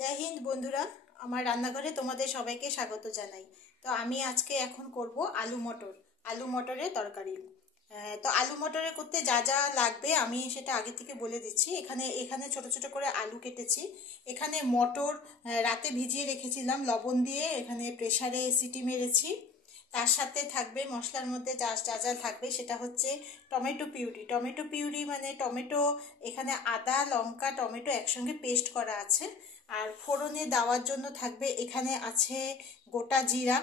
जय हिंद बंधुरा আমার রান্নাঘরে তোমাদের সবাইকে স্বাগত জানাই। তো আমি আজকে এখন করব আলু মটরের তরকারি। তো আলু মটরে করতে যা যা লাগবে আমি সেটা আগে থেকে বলে দিচ্ছি। এখানে এখানে ছোট ছোট করে আলু কেটেছি। এখানে মটর রাতে ভিজিয়ে রেখেছিলাম লবণ দিয়ে, এখানে প্রেসারে সিটি মেরেছি। তার সাথে থাকবে মশলার মধ্যে যা যা থাকবে সেটা হচ্ছে টমেটো পিউরি মানে টমেটো, এখানে আদা লঙ্কা টমেটো একসঙ্গে পেস্ট করা আছে। আর ফোড়নে দেওয়ার জন্য থাকবে এখানে আছে গোটা জিরা,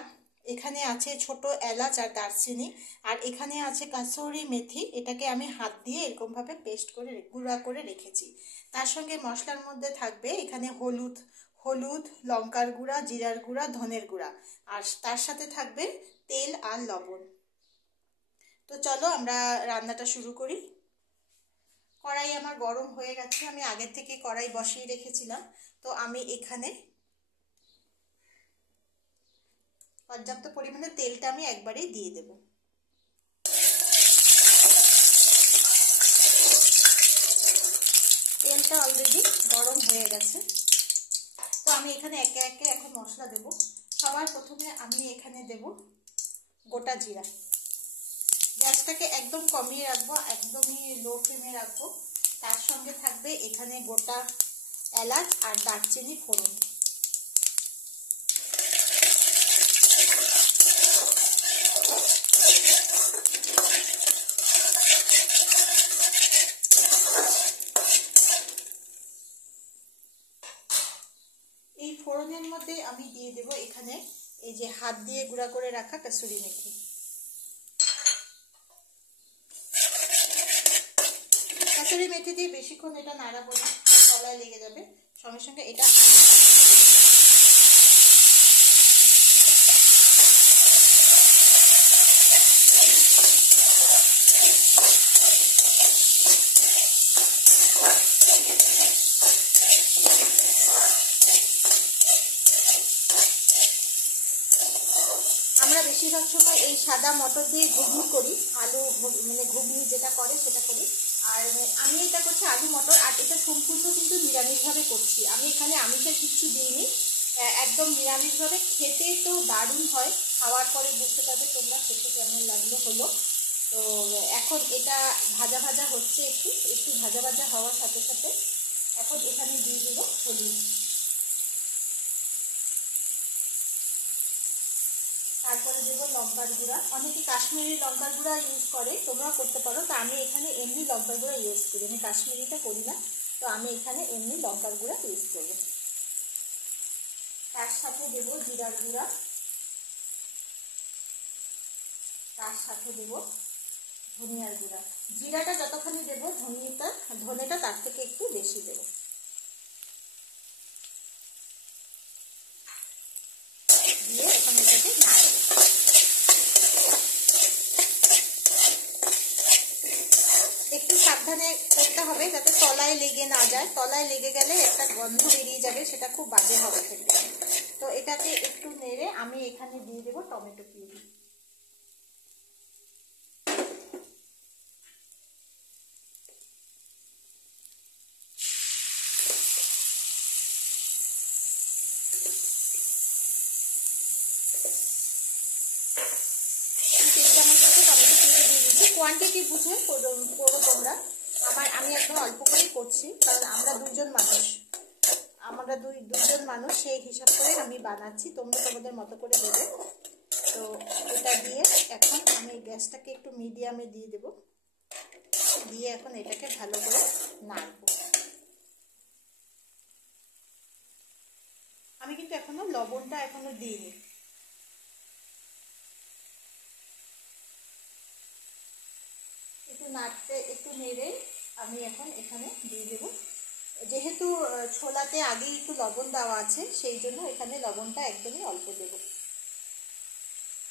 এখানে আছে ছোট এলাচ আর দারচিনি, আর এখানে আছে কাসুরি মেথি। এটাকে আমি হাত দিয়ে এরকমভাবে পেস্ট করে গুঁড়া করে রেখেছি। তার সঙ্গে মশলার মধ্যে থাকবে এখানে হলুদ লঙ্কার গুঁড়া জিরার গুঁড়া ধনের গুঁড়া, আর তার সাথে থাকবে তেল আর লবণ। তো চলো আমরা রান্নাটা শুরু করি। কড়াই আমার গরম হয়ে গেছে, আমি আগের থেকে কড়াই বসিয়ে রেখেছিলাম। তো আমি এখানে পর্যাপ্ত পরিমাণে তেলটা আমি একবারেই দিয়ে দেব। তেলটা অলরেডি গরম হয়ে গেছে। তো আমি এখানে একে একে এখন মশলা দেব। সবার প্রথমে আমি এখানে দেব গোটা জিরা। গ্যাসটাকে একদম কমিয়ে রাখবো, একদমই লো ফ্লেমে রাখবো। তার সঙ্গে থাকবে এখানে গোটা এলাচ আর দারচিনি ফোড়ন। এই ফোড়নের মধ্যে আমি দিয়ে দেব এখানে এই যে হাত দিয়ে গুঁড়া করে রাখা কাসুরি মেথি। কাসুরি মেথি দিয়ে বেশিক্ষণ এটা নাড়াবো না, তলায় লেগে যাবে। সঙ্গে সঙ্গে এটা আমরা বেশিরভাগ সময় এই সাদা মটর দিয়ে ঘুগনি করি, আলু মানে ঘুগনি যেটা করে সেটা করি। আর আমি এটা করছি আলু মটর, আর এটা সম্পূর্ণ কিন্তু নিরামিষভাবে করছি। আমি এখানে আমিষের কিচ্ছু দিইনি, একদম নিরামিষভাবে। খেতে তো দারুণ হয়, খাওয়ার পরে বুঝতে পারবে তোমরা খেতে কেমন লাগলো হলো। তো এখন এটা ভাজা ভাজা হচ্ছে, একটু একটু ভাজা ভাজা হওয়ার সাথে সাথে এখন এখানে দিয়ে দেবো হলুদ, তারপরে দেবো লঙ্কার গুঁড়া। অনেকে কাশ্মীরি লঙ্কার গুঁড়া ইউজ করে, তোমরা করতে পারো। তো আমি এখানে এমনি লঙ্কার গুঁড়া ইউজ করি, আমি কাশ্মীরিটা করি না। তো আমি এখানে এমনি লঙ্কার গুঁড়া ইউজ করব। তার সাথে দেবো জিরার গুঁড়া, তার সাথে দেবো ধনিয়ার গুঁড়া। জিরাটা যতখানি দেবো ধনেটা তার থেকে একটু বেশি দেবো। দিয়ে এখন এটাকে নাড়বো। একটু সাবধানে করতে হবে যাতে তলায় লেগে না যায়। তলায় লেগে গেলে একটা গন্ধ বেরিয়ে যাবে, সেটা খুব বাজে হবে খেতে। তো এটাকে একটু নেড়ে আমি এখানে দিয়ে দেবো টমেটো পিউরি। কোয়ান্টিটি বুঝে করো তোমরা। আমি একদম অল্প করেই করছি, কারণ আমরা দুজন মানুষ, সেই হিসাব করে আমি বানাচ্ছি। তোমরা তোমাদের মতো করে দেবে। তো এটা দিয়ে এখন আমি গ্যাসটাকে একটু মিডিয়ামে দিয়ে দেব, দিয়ে এখন এটাকে ভালো করে নাড়ব। আমি কিন্তু লবণটা এখনো দিইনি। একটু নেড়ে আমি এখন এখানে দিয়ে দেব। যেহেতু ছোলাতে আগেই একটু লবণ দেওয়া আছে, সেই জন্য এখানে লবণটা একদমই অল্প দেব।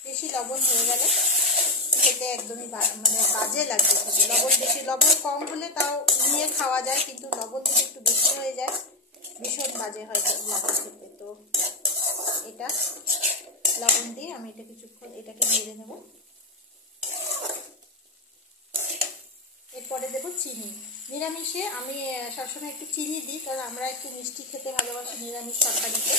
বেশি লবণ হয়ে গেলে খেতে একদমই মানে বাজে লাগবে খেতে। লবণ কম হলে তাও নিয়ে খাওয়া যায়, কিন্তু লবণ যদি একটু বেশি হয়ে যায় ভীষণ বাজে হয় লাগে খেতে। তো এটা লবণ দিয়ে আমি এটা কিছুক্ষণ এটাকে নেড়ে নেব। এরপরে দেবো চিনি। নিরামিষে আমি সবসময় একটু চিনি দিই, কারণ আমরা একটু মিষ্টি খেতে ভালোবাসি নিরামিষ তরকারিতে।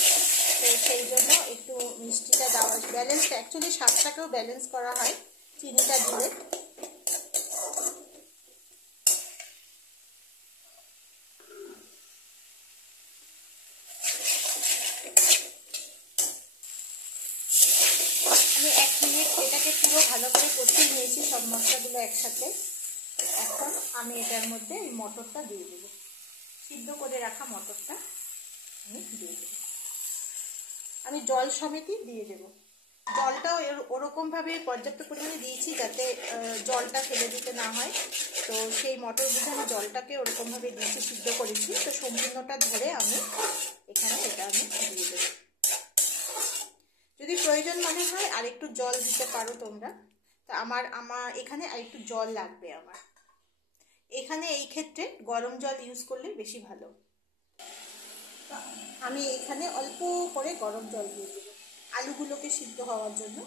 তো সেই জন্য একটু মিষ্টিটা দেওয়া, ব্যালেন্স, অ্যাকচুয়ালি স্বাদটাকেও ব্যালেন্স করা হয় চিনিটা দিলে। আমি 1 মিনিট এটাকে পুরো ভালো করে কষিয়ে নিয়েছি সব মশলাগুলো একসাথে। এখন আমি এটার মধ্যে এই মটরটা দিয়ে দেবো, সিদ্ধ করে রাখা মটরটা আমি দিয়ে দেবো। আমি জল সমেতই দিয়ে দেব। জলটাও ওরকমভাবে পর্যাপ্ত পরিমাণে দিয়েছি যাতে জলটা ফেলে দিতে না হয়। তো সেই মটর বুঝে আমি জলটাকে ওরকমভাবে দিয়েছি, সিদ্ধ করেছি। তো সম্পূর্ণটা ধরে আমি এখানে এটা আমি দিয়ে দেবো। যদি প্রয়োজন মনে হয় আর একটু জল দিতে পারো তোমরা। তো আমার এখানে আর একটু জল লাগবে। আমার এখানে এই ক্ষেত্রে গরম জল ইউজ করলে বেশি ভালো। আমি এখানে অল্প করে গরম জল দিয়ে দেবো আলুগুলোকে সিদ্ধ হওয়ার জন্য।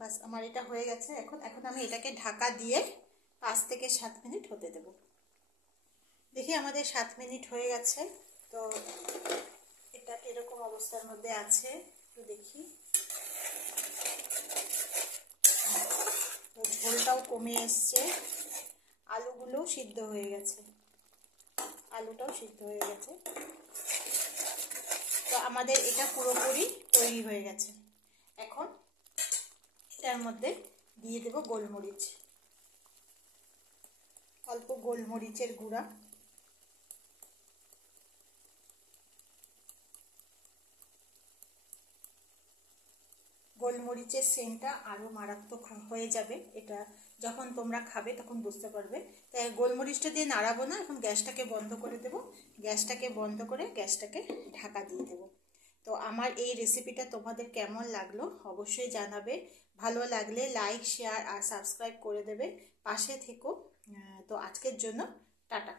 বাস আমার এটা হয়ে গেছে। এখন আমি এটাকে ঢাকা দিয়ে 5 থেকে 7 মিনিট হতে দেব। দেখি আমাদের 7 মিনিট হয়ে গেছে। তো এটা এরকম অবস্থার মধ্যে আছে, তো দেখি। তো ঝোলটাও কমে এসছে, আলুগুলোও সিদ্ধ হয়ে গেছে, আলুটাও সিদ্ধ হয়ে গেছে। তো আমাদের এটা পুরোপুরি তৈরি হয়ে গেছে। এখন এটার মধ্যে দিয়ে দেব গোলমরিচ, অল্প গোলমরিচের গুঁড়া, গোলমরিচের সেন্টটা আরও মারাত্মক হয়ে যাবে। এটা যখন তোমরা খাবে তখন বুঝতে পারবে। তাই গোলমরিচটা দিয়ে নাড়াবো না, এখন গ্যাসটাকে বন্ধ করে দেব। গ্যাসটাকে বন্ধ করে গ্যাসটাকে ঢাকা দিয়ে দেব। তো আমার এই রেসিপিটা তোমাদের কেমন লাগলো অবশ্যই জানাবে। ভালো লাগলে লাইক, শেয়ার আর সাবস্ক্রাইব করে দেবে, পাশে থেকো। তো আজকের জন্য টাটা।